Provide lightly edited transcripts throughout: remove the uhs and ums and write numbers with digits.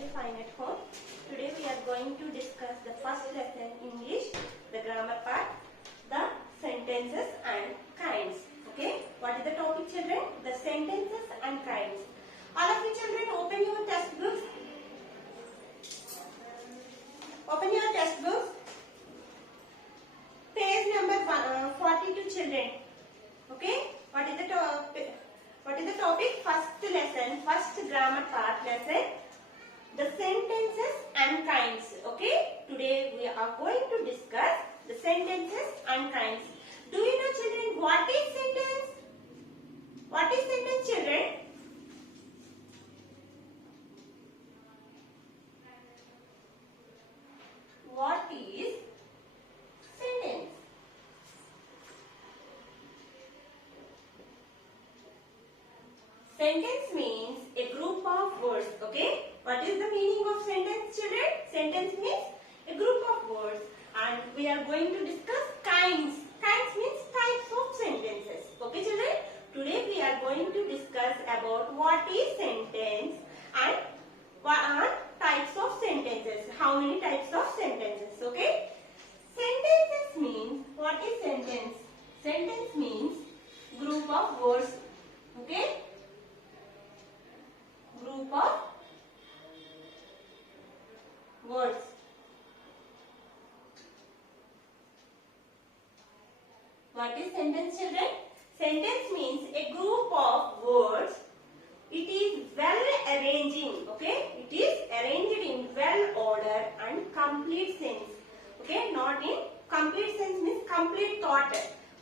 perfectly fine at home. Today we are going to discuss the first lesson English, the grammar part, the sentences and kinds. Okay, what is the topic, children? The sentences and kinds. All of you children, open your textbooks. Open your textbooks. Page number 42, children. Okay, what is the topic? What is the topic? First lesson, first grammar part lesson, the sentences and kinds. Okay, today we are going to discuss the sentences and kinds. Do you know, children, what is sentence? What is sentence, children? What is sentence? Sentence means a group of words. Okay, what is the meaning of sentence, children? Sentence means a group of words, and we are going to discuss kinds. Kinds means types of sentences. Okay, children, today we are going to discuss about what is sentence and what are types of sentences. How many types of sentences? Okay, sentences means, what is sentence? Sentence means group of words. Okay, group of words. What is sentence, children? Sentence means a group of words. It is well arranging. Okay, it is arranged in well order and complete sense. Okay, not in complete sense means complete thought.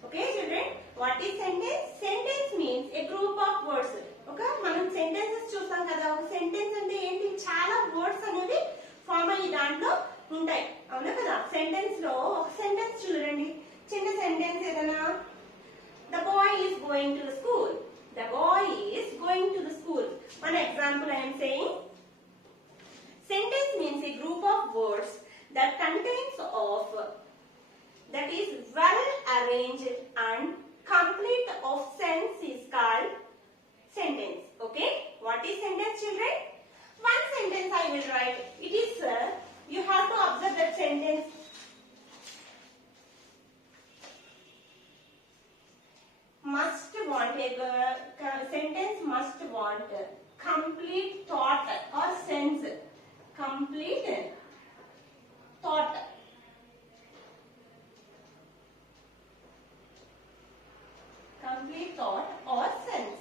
Okay, children, what is sentence? Sentence means a group of words. Okay, మనం sentences చూస్తాం కదా. ఒక sentence అంటే ఏంటి? చాలా words అనేవి form అయ్యి దాంట్లో ఉంటాయి. అవునా కదా? సెంటెన్స్ లో ఒక సెంటెన్స్ చూడండి. చిన్న సెంటెన్స్ ఏదైనా, the boy is going to the school. The boy is going to the school. One example I am saying. Sentence means a group of words that contains of, that is well arranged and complete of sense is called sentence. Okay, what is sentence, children? One sentence I will write. It is you have to observe that sentence. Must want a sentence must want complete thought or sense. Complete thought. Complete thought or sense.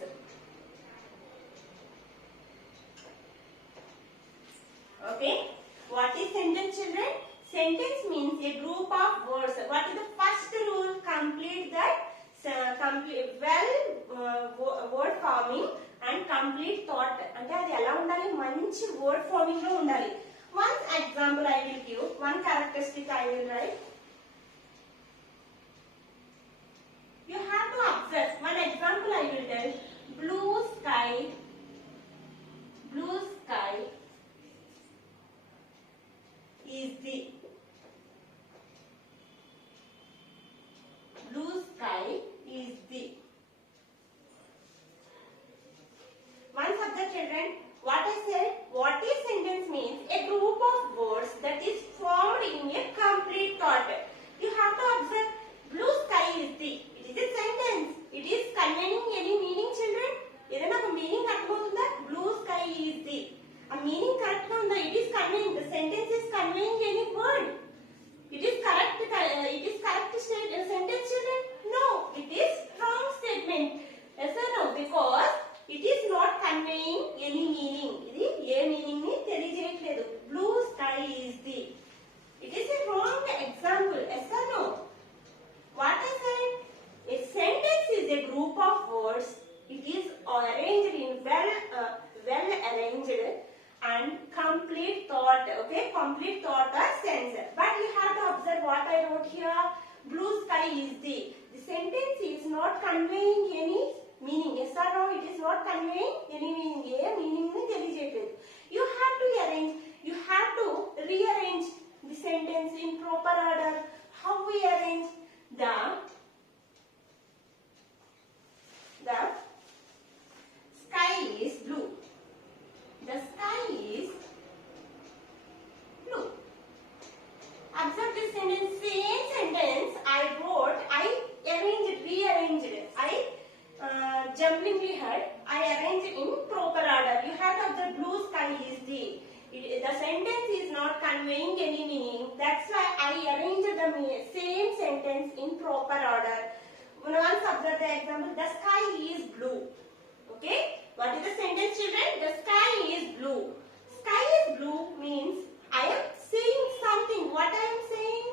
Okay, what is sentence, children? Sentence means a group of words. What is the first rule? Complete that complete word forming and complete thought. అంటే అది ఎలా ఉండాలి? మంచి word forming లో ఉండాలి. One example I will give. One characteristic I will write. You have to observe. One example I will tell. Blue sky. Blue sky is the. Blue sky is the. One subject, children. What I said, what is sentence means a group of words that is formed in a complete thought. You have to observe. Blue sky is the. It is a sentence. It is conveying any meaning, children. ఏదైనా ఒక meaning అర్థమవుతుందా? Blue sky is the. ఆ meaning correct గా ఉందా? It is conveying. The sentence is conveying any word. It is correct. It is correct sentence, children? No, it is wrong statement. Yes or no? Because it is not conveying any meaning. ఇది a meaning ని తెలియజేయట్లేదు. Blue sky is the. It is a wrong example. Yes or no? What I said? A sentence is a group of words. It is arranged in well arranged and complete thought. Okay, complete thought or sense. But you have to observe what I wrote here. Blue sky is the. The sentence is not conveying any meaning. Yes or no? It is not conveying any meaning. A meaning ni తెలియజేయట్లేదు. You have to arrange. You have to rearrange the sentence in proper order. How we arrange? The sky is blue. The sky is observe blue sky is the sentence is not conveying any meaning. That's why I arranged the same sentence in proper order. Once observe the example, the sky is blue. Okay, what is the sentence, children? The sky is blue. Sky is blue means I am saying something. What I am saying?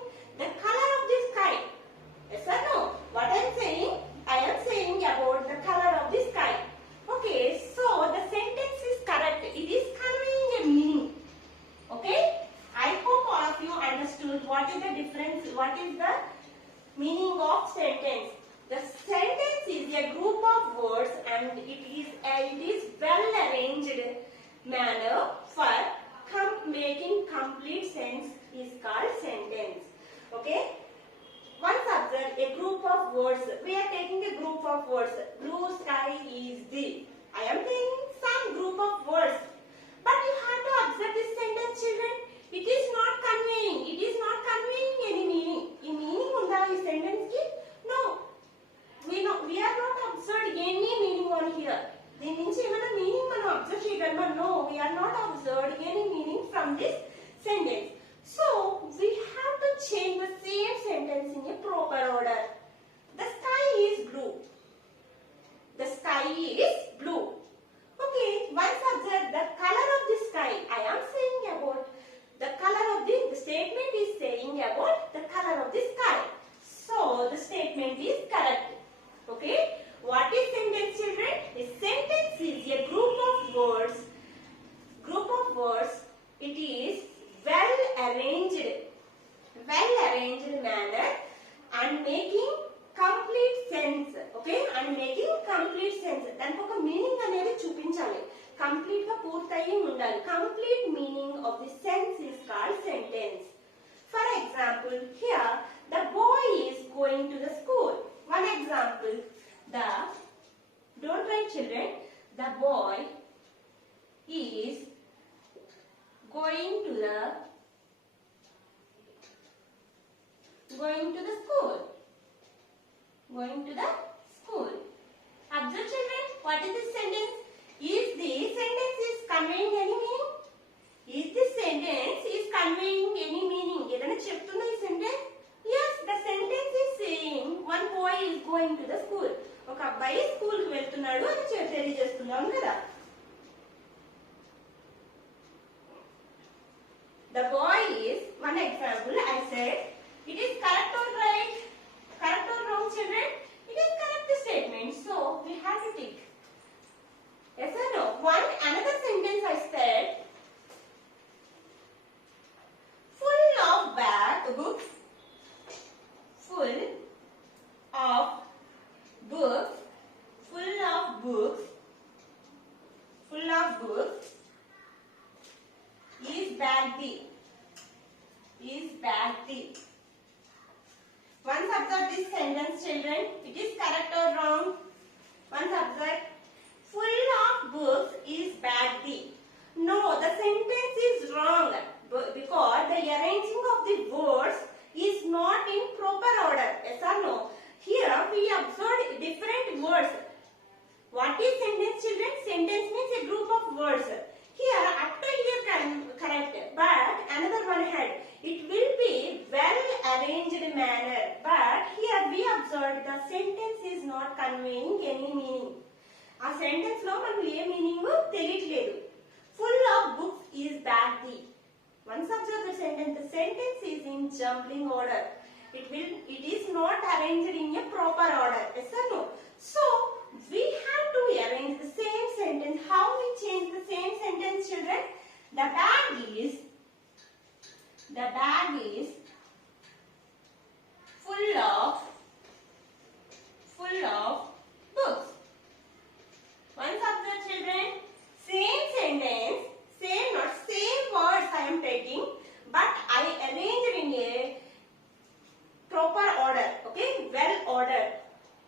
The color of the sky. Yes or no? What I am saying? I am saying about the color of the sky. Okay, so the sentence is correct. It is conveying a meaning. Okay, I hope all of you understood what is the difference, what is the meaning of sentence. The sentence is a group of words and it is well arranged manner for making complete sense is called sentence. Okay. Once observe a group of words. We are taking a group of words. Blue sky is the. I am taking some group of words. But you have to observe this sentence, children. It is not conveying. It is not conveying any meaning. A meaning unda ee sentence ki? No. We are not observed any meaning on here. దీని నుంచి ఏమైనా meaning మనం observe చేయగలమా? No, we are not observed any meaning from this sentence. So we have to change the same sentence in a proper order. The sky is blue. The sky is blue. Okay, once observe the color of the sky. I am saying about the color of the statement is saying about the color of the sky. So the statement is correct. Okay, what is sentence, children? A sentence is a group of words. Group of words. It is well arranged manner and making complete sense. Okay, and making complete sense. దానికి ఒక meaning అనేది చూపించాలి. Complete గా పూర్తయి ఉండాలి. Complete meaning of the sense is called sentence. For example, here the boy is going to the school. One example, don't write, children. The boy is going to the school. Going to the school. Observe, children. What is this sentence? Is this sentence is conveying any meaning? Is this sentence is conveying any meaning? ఏదైనా చెప్తుందా ఈ sentence? Yes, the sentence is saying one boy is going to the school. ఒక అబ్బాయి school కి వెళ్తున్నాడు అని తెలియజేస్తున్నాం కదా. The boy is, one example I said, it is correct or right? Correct or wrong, children? It is correct statement, so we have to tick. Yes or no? Another sentence I said, full of books, full of books is baggy. Once observe this sentence, children. It is correct or wrong? Once observe. Full of books is baggy. No, the sentence is wrong because the arranging of the words is not in proper order. Yes or no? Here we observed different words. What is sentence, children? Sentence means a group of words. Here up to here correct, but another one had. It will be well arranged manner. But here we observed the sentence is not conveying any meaning. A sentence lo manaku A meaning తెలియట్లేదు. Full of books is baggy. Once observe the sentence is in jumbling order. It is not arranged in a proper order. Yes or no? So we have to arrange the same sentence. How we change the same sentence, children? The bag is full of books. Once observe, children, same sentence, same words I am taking, but I arranged in a proper order. Okay, well ordered.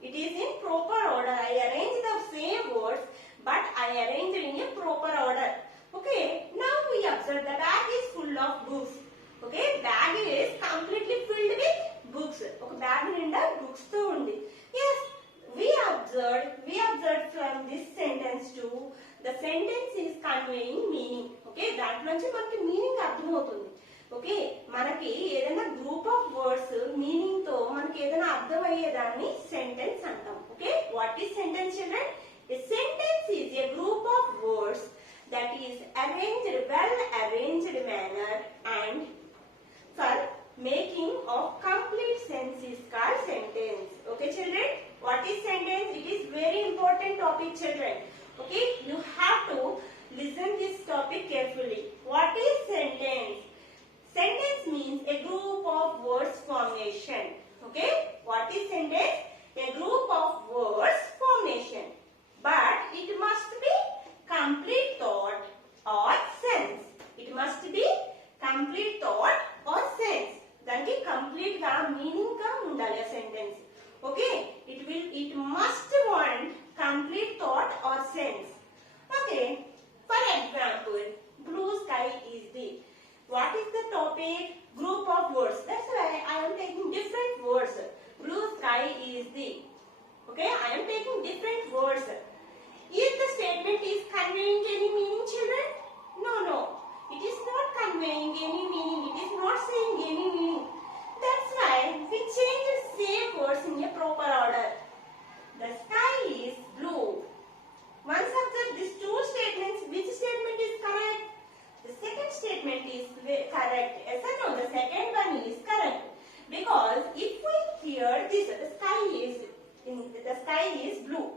It is in proper order. I arranged the same words, but I arranged in a proper order. Okay, now we observe the bag is full of books. Okay, bag is completely filled with books. Okay, bag ninda books tho undi. Yes, we observed from this sentence to the sentence is conveying meaning. Okay, దాంట్లో నుంచి మనకి meaning అర్థమవుతుంది. Okay, మనకి ఏదైనా group of words meaning తో మనకి ఏదైనా అర్థమయ్యేదాన్ని sentence అంటాం. Okay, what is sentence children? A sentence is a group of words that is arranged well arranged manner and for making of complete sense is called sentence. Okay children, what is sentence? It is very important topic children. Okay, you have to listen this topic carefully. What is sentence? Sentence means a group of words formation. Okay, what is sentence? A group of words formation, but it must be complete thought or sense. It must be complete thought or sense. దానికి complete గా meaning గా ఉండాలి ఆ sentence. Okay, it must want complete thought or sense. Okay, for example, blue sky is the, what is the topic? Group of words. That's why I am taking different words. Blue sky is the, okay, I am taking different words. Is the statement is conveying any meaning children? No, it is not conveying any meaning. It is not saying any meaning. That's why we change the same words in a proper order. The sky is blue. Once observe these two statements, which statement is correct? The second statement is correct. Yes or no? The second one is correct. Because if we hear this, the sky is blue.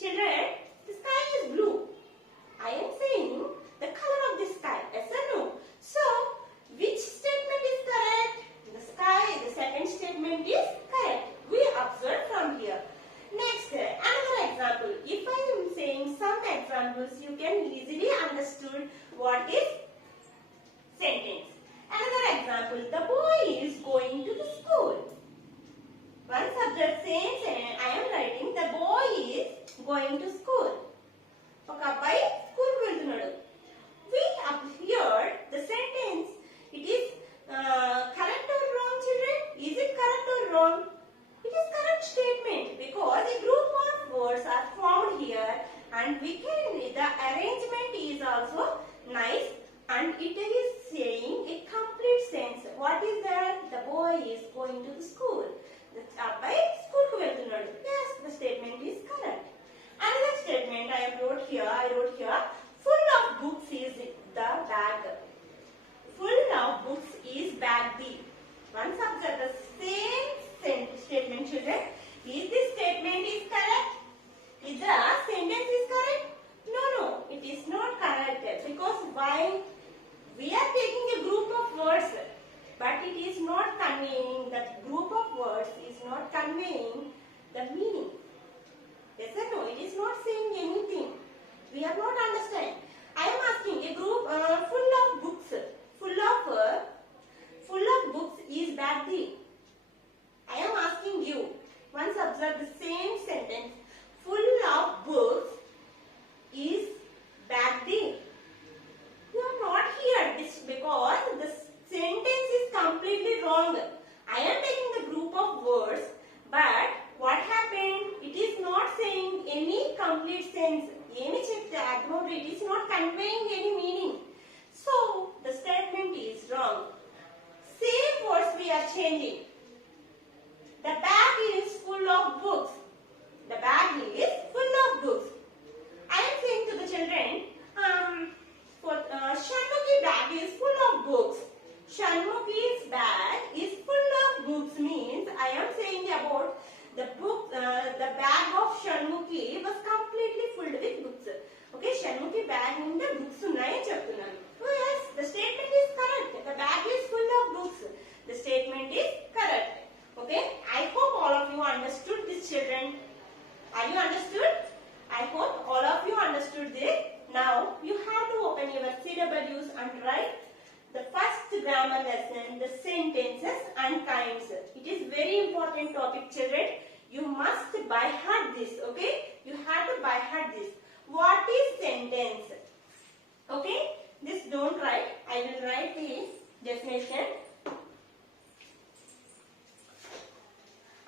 Children, the sky is blue. I am saying the color of the sky. Yes or no? So, which statement is correct? The second statement is correct. We observe from here. Next, another example. If I am saying some examples, you can easily understood what is sentence. Another example, the boy is going to the school. Once observe same sentence, I am writing the boy is going to school. ఒక అబ్బాయి school కి వెళ్తున్నాడు. We heard the sentence. It is correct or wrong children? Is it correct or wrong? It is correct statement because a group of words are formed here and the arrangement is also nice and it is saying a complete sense. What is that? The boy is going to the school. The అబ్బాయి school కు వెళ్తున్నాడు. Yes, the statement is correct. Another statement I wrote here, full of books is the bag. Full of books is bag the. Once observe the same statement children. Is this statement is correct? Is the sentence is correct? No, it is not correct. Because why? We are taking a group of words, but it is not conveying, that group of words is not conveying the meaning. Yes or no? It is not saying anything. We are not understanding. I am asking a group full of books. Full of books is bag the. I am asking you. Once observe the same sentence. Full of books is bag the. You are not here. This because the sentence is completely wrong. I am taking the group of words, but what happened? It is not saying any complete sense. Any చెప్తే అర్థం, it is not conveying any meaning. So the statement is wrong. Same words we are changing. The bag is full of books. The bag is full of books. I am saying to the children, Shanmukhi bag is full of books. Shanmukhi's bag is full of books means I am saying about the book, the bag of Shanmukhi was completely filled with books. Okay, Shanmukhi bag unde books unnai cheptunanu. Oh yes, the statement is correct. The bag is full of books. The statement is correct. Okay, I hope all of you understood this children. Are you understood? I hope all of you understood this. Now you have to open your CWs and write the first grammar lesson, the sentences and kinds. It is very important topic children. You must by heart this. Okay, you have to by heart this. What is sentence? Okay, this don't write. I will write the definition.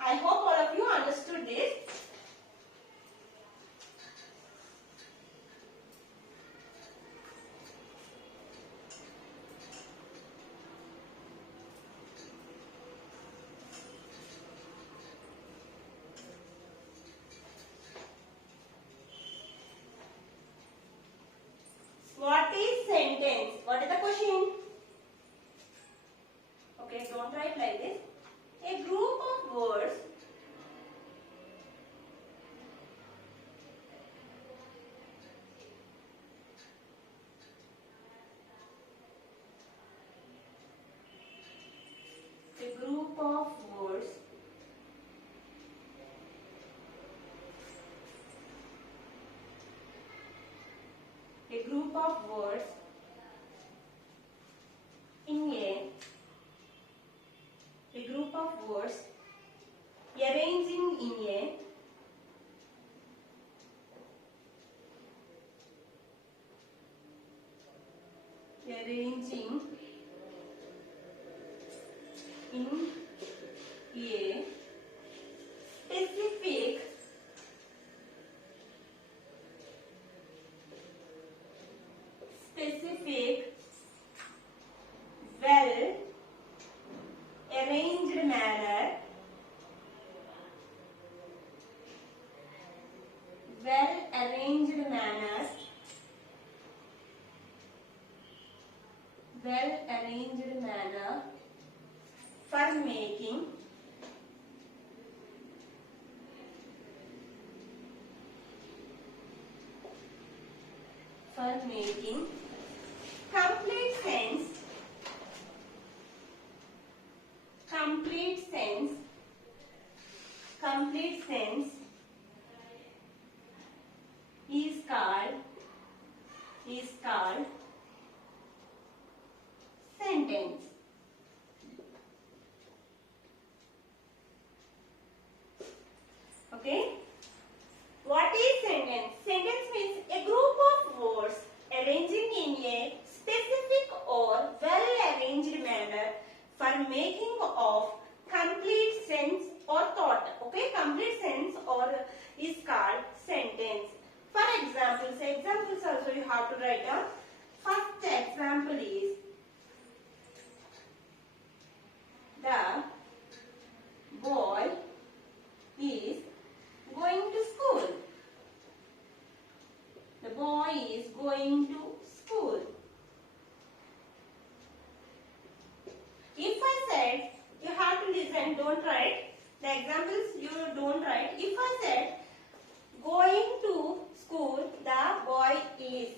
I hope all of you understood this. What is the question? Okay, don't write like this. A group of words a group of words a group of words in a group of words arranging in a specific well arranged manner for making complete sense is called sentence. Okay, what is sentence? Sentence means a group of words arranging in a specific or well arranged manner for making of complete sense or thought. Okay, complete sense or is called sentence. For examples also you have to write down. First example is the boy is going to school. The boy is going to school. If I said, you have to listen, don't write. The examples you don't write. If I said, going to school, the boy is.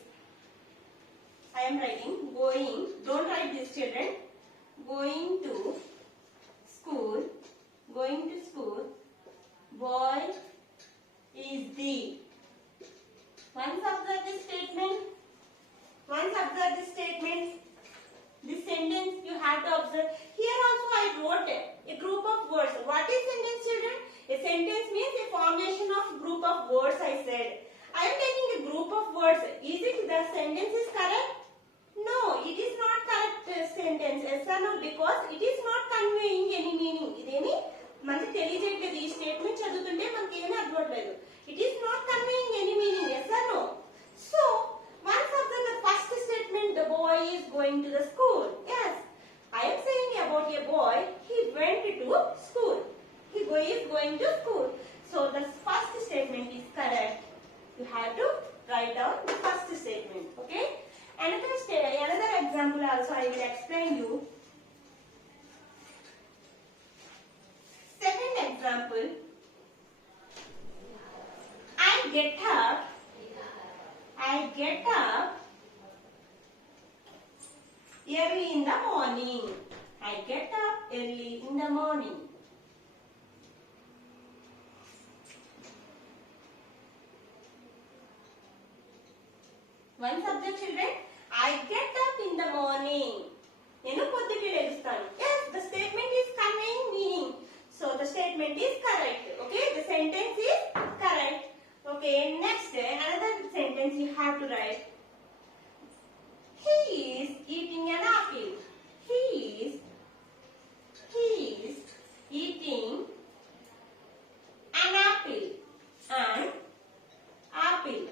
I am writing going. Don't write this, children. Going to school. Boy is the. Once observe this statement. This sentence you have to observe. Here also I wrote a group of words. What is sentence, children? A sentence means a formation of group of words, I said. I am taking a group of words. Is it the sentence is correct? No, it is not correct sentence. Yes or no? Because it is not conveying any meaning. ఇదేమి మనకి తెలియజేయట్లేదు. ఈ statement చదువుతుంటే మనకి ఏమీ అర్థమవట్లేదు. It is not conveying any meaning. Yes or no? So, once after the first statement, the boy is going to the school. Yes, I am saying about a boy. He went to school. He is going to school. So, the first statement is correct. You have to write down the first statement. Okay? Another example also I will explain you. Second example. I get up early in the morning. I get up early in the morning. One subject, children. I get up in the morning. నేను పొద్దుటే లేస్తాను. Yes, the statement is conveying meaning. So the statement is correct. Okay, the sentence is correct. Okay, next another sentence you have to write. He is eating an apple. He is eating an apple. An apple.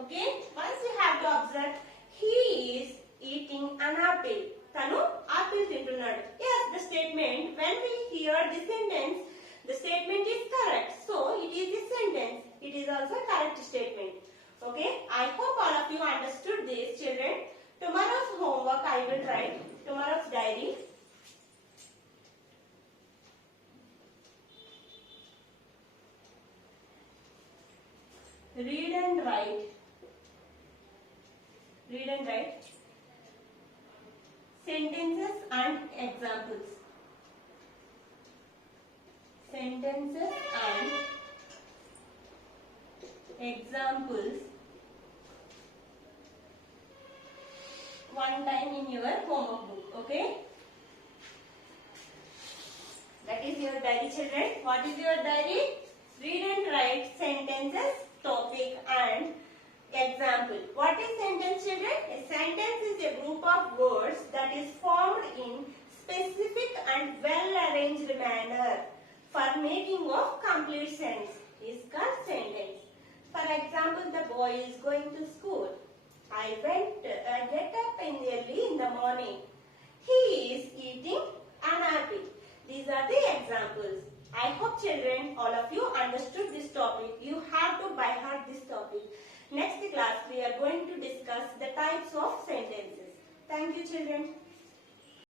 Okay, once you have to observe, he is eating an apple. Tanu apple tintunnadu. Yes, the statement, when we hear the sentence, the statement is correct. So, it is a sentence. It is also a correct statement. Okay, I hope all of you understood this, children. Tomorrow's homework I will write, tomorrow's diary. Read and write. Read and write sentences and examples. Sentences and examples one time in your homework book. Okay? That is your diary, children. What is your diary? Read and write sentences, topic and example. What is sentence, children? A sentence is a group of words that is formed in specific and well-arranged manner for making of complete sense is called sentence. For example, the boy is going to school. I get up early in the morning. He is eating an apple. These are the examples. I hope, children, all of you